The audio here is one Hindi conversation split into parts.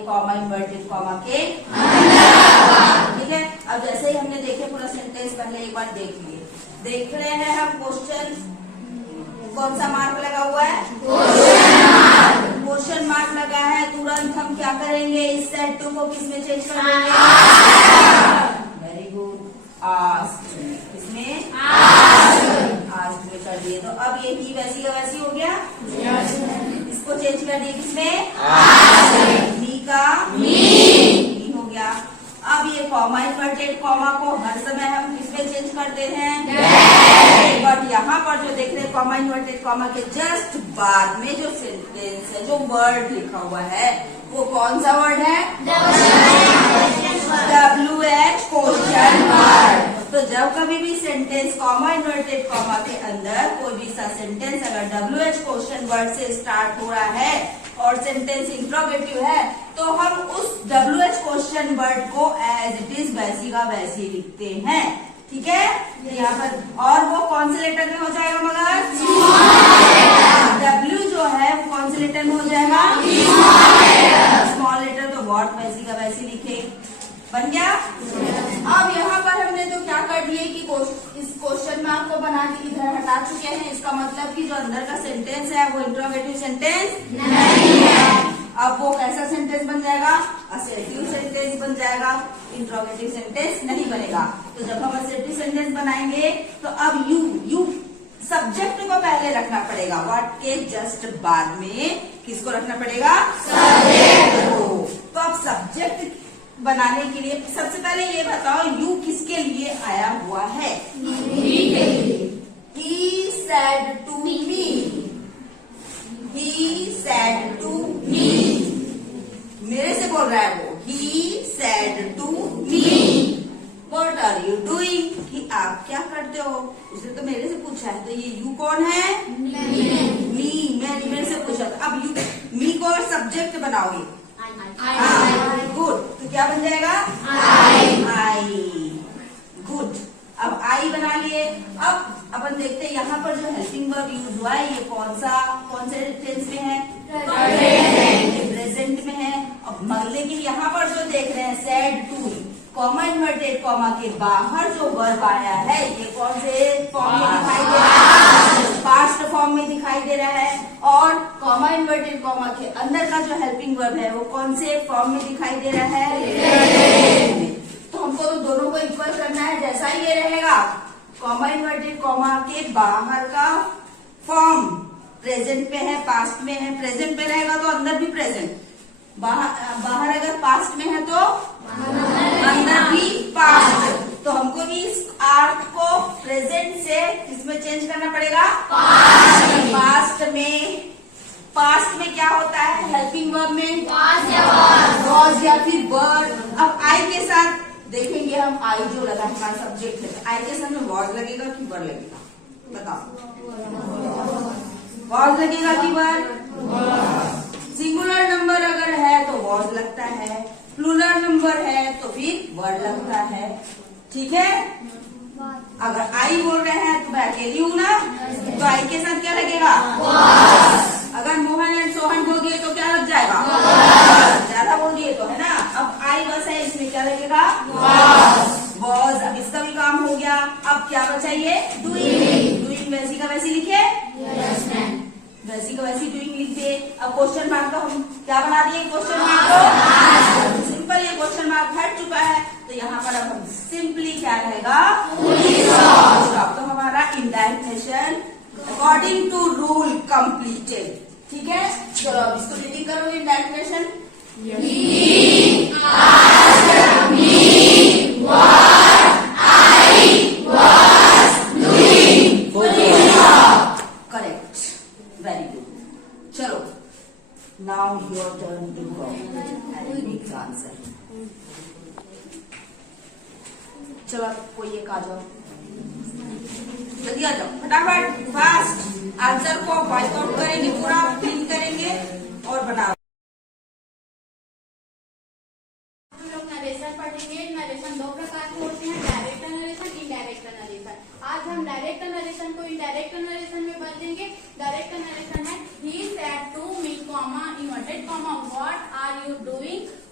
कॉमा इन्वर्टेड कॉमा के, ठीक है। अब जैसे ही हमने देखे पूरा सेंटेंस, पहले एक बार देख लिए। देख रहे हैं हम क्वेश्चन, कौन सा मार्क लगा हुआ है? क्वेश्चन मार्क लगा है। तुरंत हम क्या करेंगे? इस सेट टू को किस में चेंज कर देंगे? Very good, asked. इसमें आस्क्ड में कर दिए। तो अब ये ही वैसी का वैसी हो गया। इसको चेंज कर दिए किसमें? मी का मी हो गया। अब ये कॉमा इन्वर्टेड कॉमा को हर समय हम किसमें चेंज करते हैं? बट यहाँ पर जो देख रहे हैं कॉमा इन्वर्टेड कॉमा के जस्ट बाद में जो सेंटेंस है, जो वर्ड लिखा हुआ है, वो कौन सा वर्ड है? WH question word. तो जब कभी भी सेंटेंस कॉमा इन्वर्टेड कॉमा के अंदर कोई भी सा सेंटेंस अगर WH क्वेश्चन वर्ड से स्टार्ट हो रहा है और सेंटेंस इंट्रोगेटिव है, तो हम उस WH क्वेश्चन वर्ड को एज इट इज वैसी का वैसी लिखते हैं, ठीक है। यहाँ पर और वो कौन से लेटर में हो जाएगा? मगर W जो है वो कौन से लेटर में हो जाएगा? Small letter. तो व्हाट वैसी का वैसी लिखे, बन गया। अब यहाँ पर हमने तो क्या कर दिए कि इस क्वेश्चन मार्क को बना के इधर हटा चुके हैं। इसका मतलब कि जो अंदर का सेंटेंस है वो इंट्रोगेटिव सेंटेंस नहीं है। अब वो कैसा सेंटेंस बन जाएगा? असर्टिव सेंटेंस बन जाएगा, इंट्रोगेटिव सेंटेंस नहीं बनेगा। तो जब हम असर्टिव सेंटेंस बनाएंगे तो अब यू सब्जेक्ट को पहले रखना पड़ेगा। व्हाट के जस्ट बाद में किसको रखना पड़ेगा? सब्जेक्ट को। तो अब सब्जेक्ट बनाने के लिए सबसे पहले ये बताओ, यू किसके लिए आया हुआ है? He said to me. He said to me. मेरे से बोल रहा है वो। He said to me. What are you doing? कि आप क्या करते हो? उसने तो मेरे से पूछा है। तो ये यू कौन है? मी। मैंने मेरे से पूछा। अब यू मी को सब्जेक्ट बनाओगे। गुड। तो क्या बन जाएगा? आई। गुड। अब आई बना लिए। अब अपन देखते हैं यहाँ पर जो हेल्पिंग वर्ब यूज हुआ है ये कौन से टेंस में है? प्रेजेंट में है। अब लेकिन यहाँ पर जो देख रहे हैं said to, comma inverted comma के बाहर जो वर्ब आया है ये कौन से फॉर्म में दिखाई दे रहा है? पास्ट फॉर्म में दिखाई दे रहा है। और कॉमा इन्वर्टेड कॉमा के अंदर का जो हेल्पिंग वर्ब है वो कौन से फॉर्म में दिखाई दे रहा है? तो हमको तो दोनों को इक्वल करना है। जैसा ही ये रहेगा कॉमा इन्वर्टेड कॉमा के बाहर का फॉर्म प्रेजेंट में है, पास्ट में है। प्रेजेंट में रहेगा तो अंदर भी प्रेजेंट, बाहर अगर पास्ट में है तो अंदर भी पास्ट। तो हमको भी इस आर्ट को प्रेजेंट से किसमें चेंज करना पड़ेगा? पास्ट में क्या होता है? हेल्पिंग वर्ब में वॉज या फिर वर। अब आई के साथ देखेंगे हम, आई जो लगा हमारा सब्जेक्ट है, आई के साथ में वॉज लगेगा कि वर लगेगा? बताओ। वॉज लगेगा कि वर? सिंगुलर नंबर अगर है तो वॉज लगता है, प्लूरल नंबर है तो फिर वर्ड लगता है, ठीक है। अगर आई बोल रहे हैं तो मैं अकेली हूँ ना, तो आई के साथ क्या लगेगा? अगर मोहन एंड सोहन बोल दिए तो क्या लग जाएगा? ज्यादा बोल दिए तो, है ना। अब आई बस है, इसमें क्या लगेगा? वॉज। अब इसका भी काम हो गया। अब क्या बचा? ये डूइंग। डूइंग वैसी का वैसी लिखे, वैसी का वैसी डूइंग लिख दे। अब क्वेश्चन मार्क को हम क्या बना दिए? क्वेश्चन मार्क को सिंपल, ये क्वेश्चन मार्क हट चुका है तो यहाँ पर अब हम सिंपली क्या रहेगा? तो हमारा indirect question according to rule completed, ठीक है। चलो अब इसको रीडिंग करो। Indirect question Now your turn to go and make the answer. चलो कोई एक आ जाओ, जल्दी आ जाओ, फटाफट फास्ट। आंसर को व्हाइट आउट करेंगे, पूरा फिल करेंगे और बनाओ। हम लोग नरेशन पढ़ेंगे। नरेशन दो प्रकार के होते हैं, डायरेक्ट नरेशन, इनडायरेक्ट नरेशन। आज हम डायरेक्ट नरेशन को इनडायरेक्ट नरेशन में बदलेंगे। डायरेक्ट नरेशन है he said to me, comma, inverted comma, what are you doing?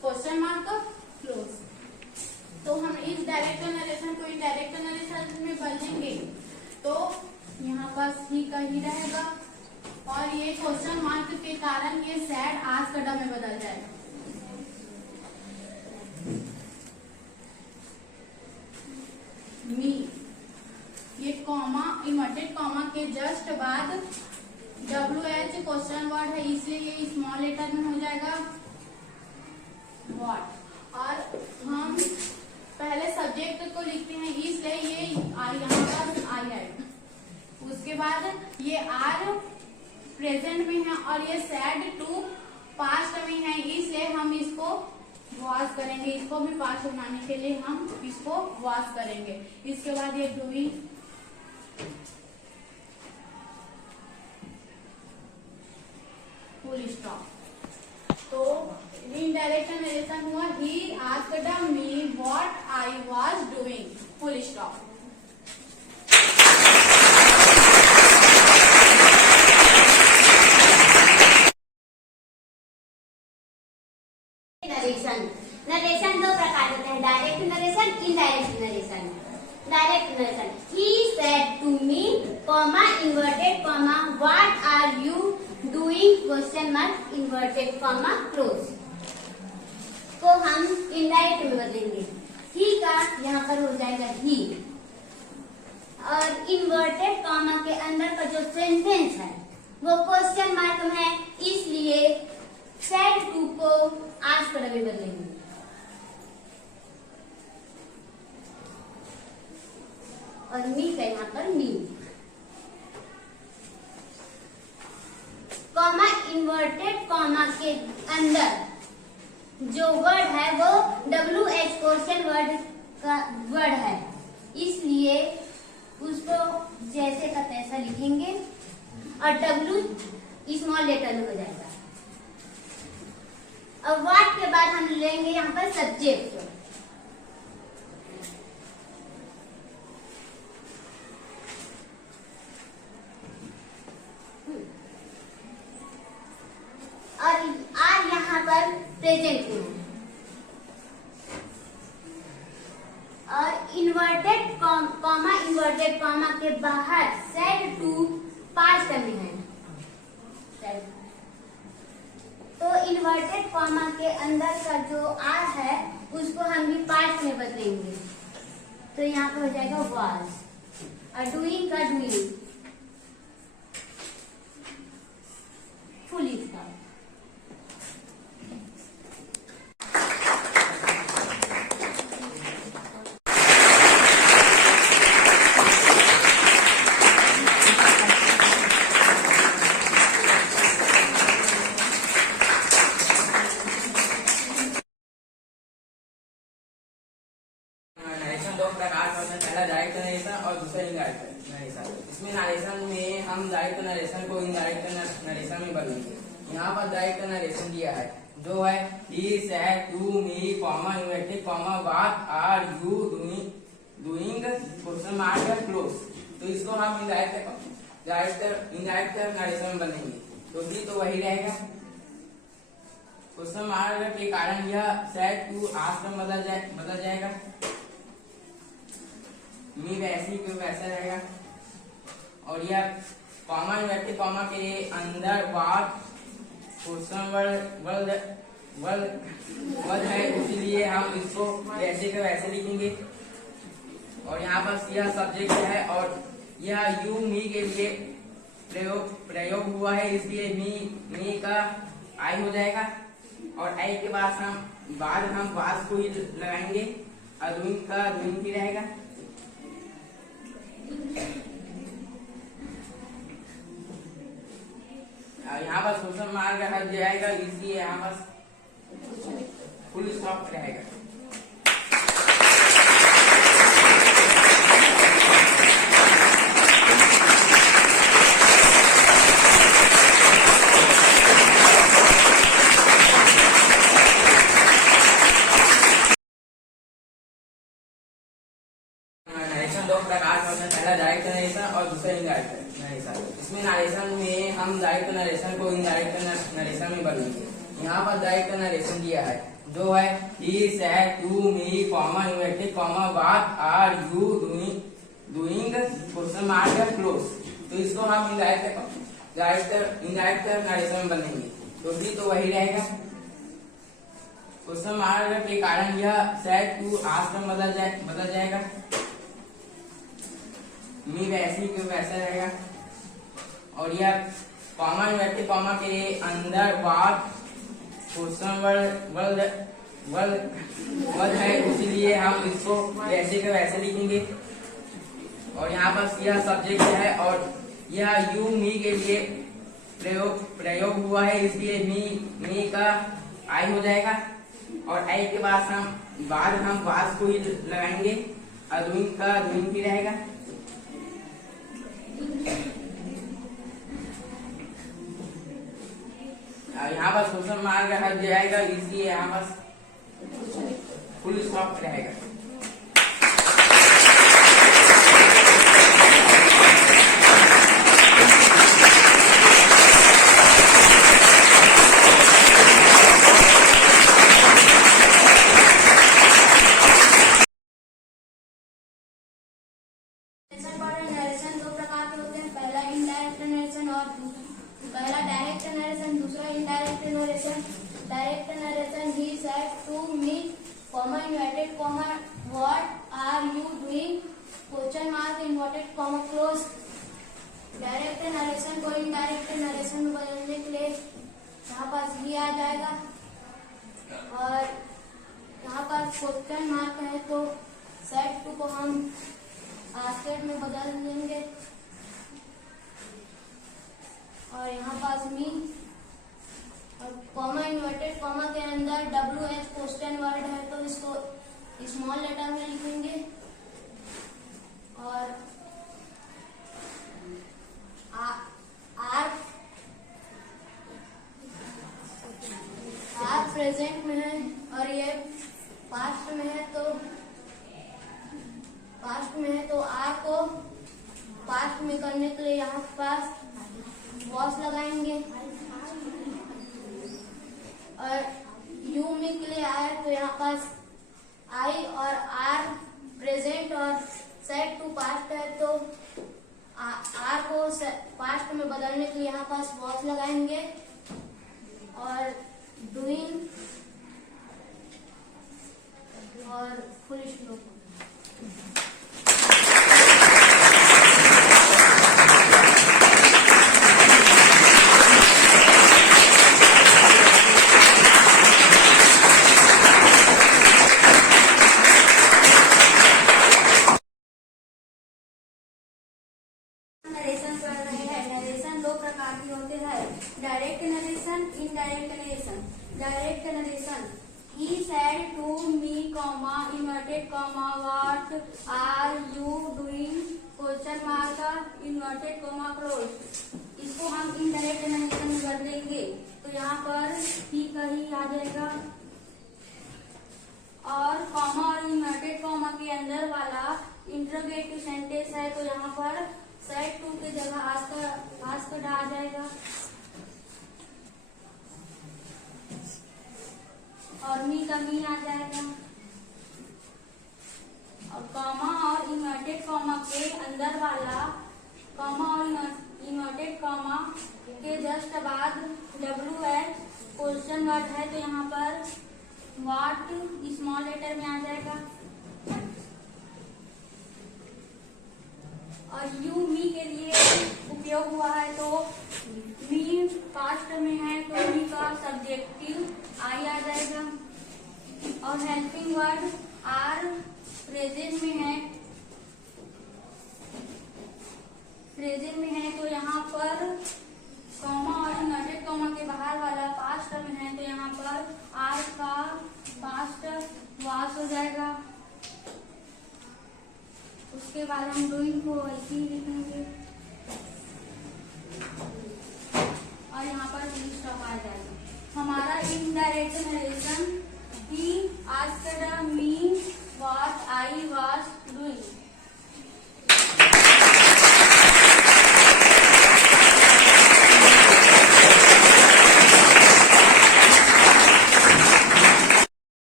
Indirect narration में बदलेंगे तो यहाँ पर ही का ही रहेगा और ये क्वेश्चन मार्क के कारण ये सैड आज कड़ा में बदल जाएगा। मी, ये कॉमा इन्वर्टेड कॉमा के जस्ट बाद WH क्वेश्चन वर्ड है इसलिए ये स्मॉल लेटर में हो जाएगा व्हाट। और हम पहले सब्जेक्ट को लिखते हैं इसलिए ये यहाँ पर आई है। उसके बाद ये आर प्रेजेंट में है और ये सैड टू पास्ट में है इसलिए हम इसको वॉश करेंगे। इसको भी पास्ट बनाने के लिए हम इसको वॉश करेंगे। इसके बाद ये डूइंग फुल स्टॉप। तो इनडायरेक्ट नरेशन हुआ he asked me what I was doing full stop. Narration दो प्रकार होते हैं, direct narration, indirect narration. Direct narration, he said to me comma inverted comma what are you doing question mark inverted comma close को हम इनडायरेक्ट में बदलेंगे। ही का यहाँ पर हो जाएगा ही और इन्वर्टेड कॉमा के अंदर का जो सेंटेंस है वो क्वेश्चन मार्क में है इसलिए सेड टू को आज पर भी बदलेंगे। और मी का यहाँ पर मी कॉमा इन्वर्टेड कॉमा के अंदर जो वर्ड है वो WH क्वेश्चन वर्ड का वर्ड है इसलिए उसको जैसे का तैसा लिखेंगे और W स्मॉल लेटर में हो जाएगा। और व्हाट के बाद हम लेंगे यहाँ पर सब्जेक्ट। और आर यहाँ पर प्रेजेंट में और इन्वर्टेड कॉमा इन्वर्टेड कॉमा के बाहर सेड टू पास्ट में है। तो इन्वर्टेड कॉमा के अंदर का जो आर है उसको हम भी पास्ट में बदलेंगे तो यहाँ पे हो जाएगा वाज और डूइंग का डूइंग फुल स्टॉप। दो प्रकार का होता है, पहला डायरेक्ट नरेशन और दूसरा इनडायरेक्ट नरेशन। इसमें नरेशन में हम डायरेक्ट नरेशन को इनडायरेक्ट नरेशन में बदलेंगे। यहाँ पर डायरेक्ट नरेशन दिया है जो है he said to me comma inverted comma what are you doing question mark close. तो इसको हम इनडायरेक्ट नरेशन में बदलेंगे तो भी तो वही रहेगा। क्वेश्चन मार्क के कारण यह सेड टू आस्क्ड में बदल जाएगा। मी वैसी क्यों वैसा रहेगा और यह कॉमा इन्वर्टेड कॉमा के अंदर व्हाट क्वेश्चन वर्ड है इसीलिए हम इसको वैसे के वैसे लिखेंगे। और यहाँ पर यह सब्जेक्ट है और यह यू मी के लिए प्रयोग हुआ है इसलिए मी का आई हो जाएगा और आई के बाद हम वास को ही लगाएंगे और डूइंग का डूइंग ही रहेगा। यहाँ पर क्वेश्चन मार्क हट जाएगा इसलिए यहाँ पर फुल स्टॉप रहेगा। नरेशन दो प्रकार का होता है, पहला डायरेक्ट नरेशन और दूसरा इनडायरेक्ट नरेशन। इसमें नरेशन में हम डायरेक्ट नरेशन को इनडायरेक्ट नरेशन में बदलेंगे। यहाँ पर डायरेक्ट नरेशन दिया है जो है he said to me comma inverted comma what are you doing question mark close. तो इसको हम इनडायरेक्ट नरेशन में बनेंगे तो भी तो वही रहेगा। क्वेश्चन मार्क के कारण यह said to ask में बदल जाएगा मी वैसे ही क्यों वैसा रहेगा। और यह कॉमा इन्वर्टेड कॉमा के अंदर बात क्वेश्चन वर्ड है इसीलिए हम इसको वैसे के वैसे लिखेंगे। और यहाँ पर यह सब्जेक्ट है और यह यू मी के लिए प्रयोग हुआ है इसलिए मी का आई हो जाएगा। और आई के बाद हम वास को ही लगाएंगे और डूइंग का डूइंग भी रहेगा। यहाँ पर क्वेश्चन मार्क हट जाएगा इसलिए यहाँ पर फुल स्टॉप रहेगा। नरेशन दो प्रकार के होते हैं, पहला इनडायरेक्ट नरेशन और पहला डायरेक्ट नरेशन, दूसरा indirect narration. Direct narration he said to me comma inverted comma what are you doing question mark inverted comma close. Direct narration को इनडायरेक्ट नरेशन में बदलने के लिए यहाँ पास ही आ जाएगा और यहाँ पर क्वेश्चन मार्क है तो सेड टू को हम आस्केट में बदल देंगे और यहाँ पास मी और कॉमा इन्वर्टेड कॉमा के अंदर WH क्वेश्चन वर्ड है तो इसको स्मॉल लेटर में लिखेंगे और आर प्रेजेंट में है और ये पास्ट में है तो आर को पास्ट में करने के लिए यहाँ पास वॉस लगाएंगे और यू में के लिए आए तो यहाँ पास आई और आर प्रेजेंट और सेट टू पास्ट है तो आर को पास्ट में बदलने के लिए यहाँ पास वॉस लगाएंगे और डूइंग और फुल स्टॉप। नरेशन दो प्रकार के होते हैं, direct narration, indirect narration. Direct narration he said to me comma inverted comma what are you doing question mark inverted comma close। इसको हम इनडायरेक्ट नरेशन में कर देंगे तो यहाँ पर ही का ही आ जाएगा और कॉमा और इनवर्टेड कॉमा के अंदर वाला इंटरोगेटिव सेंटेंस है तो यहाँ पर सेट टू की जगह आस्क्ड आ जाएगा और मी का मी आ जाएगा और कॉमा और इन्वर्टेड कॉमा के अंदर वाला कॉमा और इन्वर्टेड कॉमा के जस्ट बाद WH क्वेश्चन वर्ड है तो यहाँ पर व्हाट स्मॉल लेटर में आ जाएगा और यू मी के लिए उपयोग हुआ है तो मी पास्ट में है तो मी का सब्जेक्टिव आई आ जाएगा और हेल्पिंग वर्ड आर प्रेजेंट में है तो यहाँ पर कॉमा और इन्वर्टेड कॉमा के बाहर वाला पास्ट में है तो यहाँ पर आर का पास्ट वास हो जाएगा। उसके बाद हम डूइंग को ऐसे ही लिखेंगे और यहाँ पर फुल स्टॉप आ जाएगा। हमारा indirect narration he asked me what I was doing.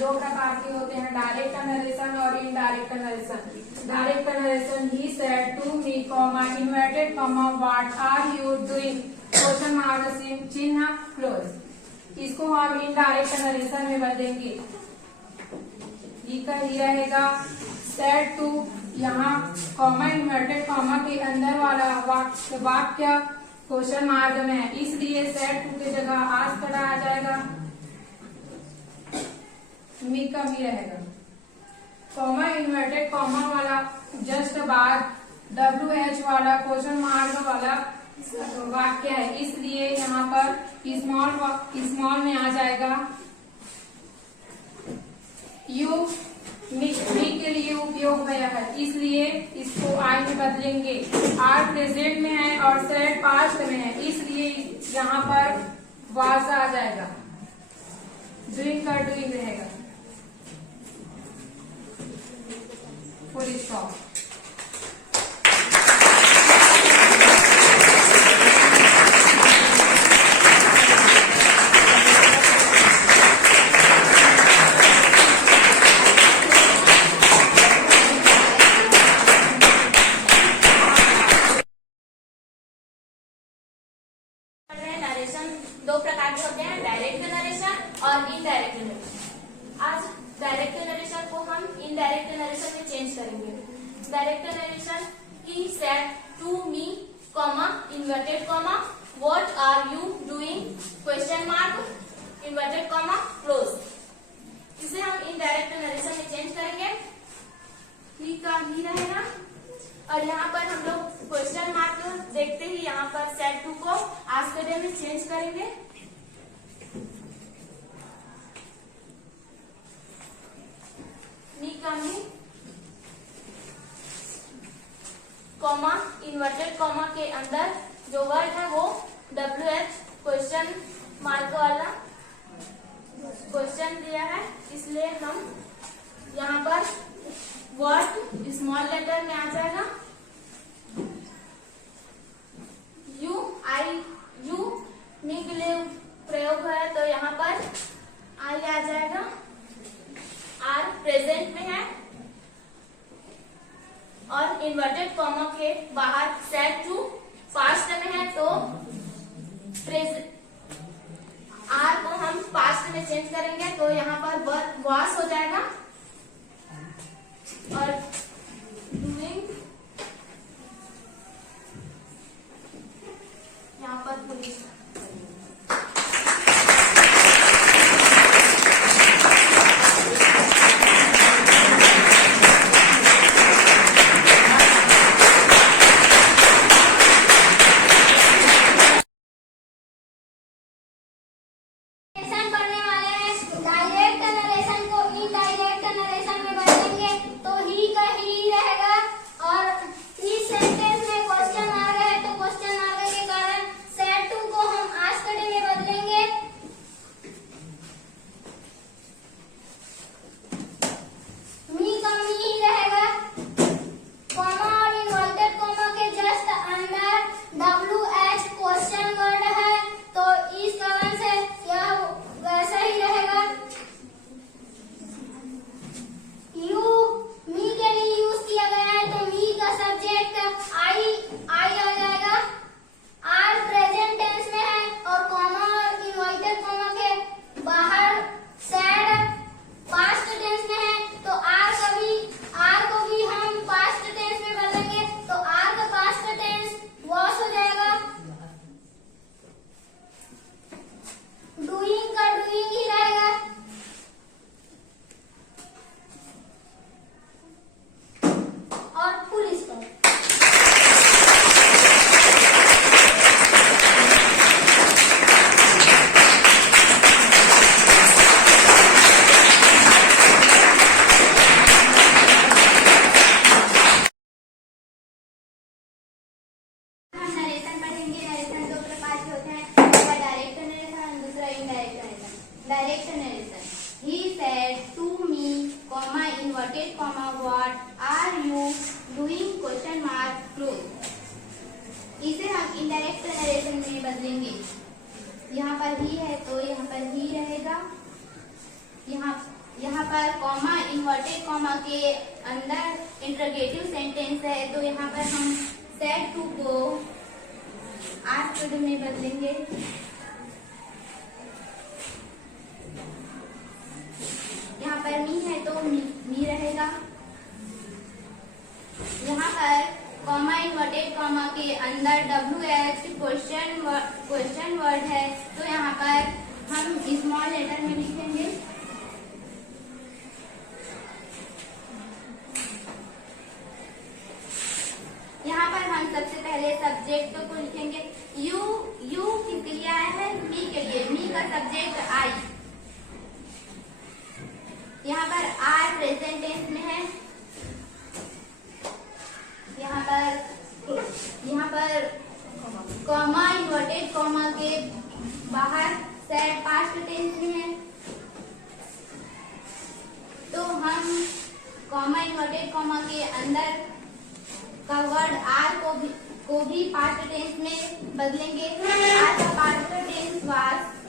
दो प्रकार के होते हैं, डायरेक्ट नरेशन और indirect narration. Direct narration, he said to me comma inverted comma what are you doing question mark चिन्ह क्लोज। इसको हम इनडायरेक्ट नरेशन में बदलेंगे। ही का ही रहेगा सेड टू, यहाँ कॉमा इन्वर्टेड कॉमा के अंदर वाला वाक्य क्वेश्चन मार्क में है, इसलिए सेड टू की जगह आस्क्ड आ जाएगा, मी का भी रहेगा। कॉमा इन्वर्टेड कॉमा वाला जस्ट बाद WH वाला क्वेश्चन मार्क वाला वाक्य है, इसलिए यहाँ पर स्मॉल में आ जाएगा। यू मी के लिए उपयोग हुआ है, इसलिए इसको आई में बदलेंगे। आर प्रेजेंट में है और सेड पास्ट में है, इसलिए यहाँ पर वाज आ जाएगा, डूइंग का डूइंग रहेगा, फुल स्टॉप। दो प्रकार के होते हैं, डायरेक्ट नरेशन और इनडायरेक्ट नरेशन। आज डायरेक्ट नरेशन को हम इनडायरेक्ट नरेशन में चेंज करेंगे। Direct narration, he said to me comma inverted comma what are you doing question mark inverted comma close. इसे हम इनडायरेक्ट नरेशन में चेंज करेंगे। ही का ही रहेगा और यहाँ पर हम लोग क्वेश्चन मार्क देखते ही यहाँ पर सेड टू को आस्क्ड में चेंज करेंगे। मी का मी, कॉमा इन्वर्टेड कॉमा के अंदर जो वर्ड है वो WH क्वेश्चन मार्क वाला क्वेश्चन दिया है, इसलिए हम यहाँ पर वर्ड स्मॉल लेटर में आ जाएगा। यू मी के लिए प्रयोग है तो यहाँ पर आई आ जाएगा। आर प्रेजेंट में है और इन्वर्टेड कॉमा के बाहर सेड टू पास्ट में है, तो आर को हम पास्ट में चेंज करेंगे तो यहाँ पर वास हो जाएगा और डूइंग यहाँ पर पुलिस। पढ़ने वाले हैं डायरेक्ट नरेशन को इनडायरेक्ट नरेशन में बदलेंगे, तो ही का ही रहेगा और इस सेंटेंस में क्वेश्चन आ गया है तो क्वेश्चन आ गए के कारण सेड टू को हम आस्क्ड में बदलेंगे। मी का मी ही रहेगा, कॉमा और इन्वर्टेड कॉमा के जस्ट अंदर WH क्वेश्चन वर्ड है, तो इस कारण से यह वैसा ही रहेगा। यू मी के लिए यूज किया गया है तो मी का सब्जेक्ट आई आ जाएगा। आर प्रेजेंट टेंस में है और कॉमा और इन्वर्टेड कॉमा के बाहर सेड पास्ट टेंस में है, तो आर को भी हम पास्ट टेंस में बदलेंगे, तो आर का पास्ट टेंस वॉश हो जाएगा। डूइंग का डूइंग ही रहेगा। और फुल स्टॉप। हम नरेशन पढ़ेंगे। नरेशन दो प्रकार के होते हैं, पहला डायरेक्ट नरेशन, दूसरा indirect narration. Direct narration, he said to me comma inverted comma what are you doing question mark close. इसे हम इनडायरेक्ट नरेशन में बदलेंगे। यहाँ पर ही है तो यहाँ पर ही रहेगा, यहाँ यहाँ पर कॉमा इन्वर्टेड कॉमा के अंदर इंटरोगेटिव सेंटेंस है, तो यहाँ पर हम सेड टू को आस्क्ड में बदलेंगे। यहाँ पर मी है तो मी रहेगा। यहाँ पर कॉमा इन्वर्टेड कॉमा के अंदर WH क्वेश्चन वर्ड है, तो यहाँ पर हम स्मॉल लेटर में लिखेंगे। यहाँ पर हम सबसे पहले सब्जेक्ट को लिखेंगे। यू किसके लिए आया है? मी के लिए। मी का सब्जेक्ट आई। यहाँ पर आर प्रेजेंट टेंस में है। यहाँ पर कॉमा इन्वर्टेड कॉमा के बाहर सेड पास्ट टेंस में है, तो हम कॉमा इन्वर्टेड कॉमा के अंदर का वर्ड आर को भी पास्ट टेंस में बदलेंगे। आर का पास्ट टेंस वाज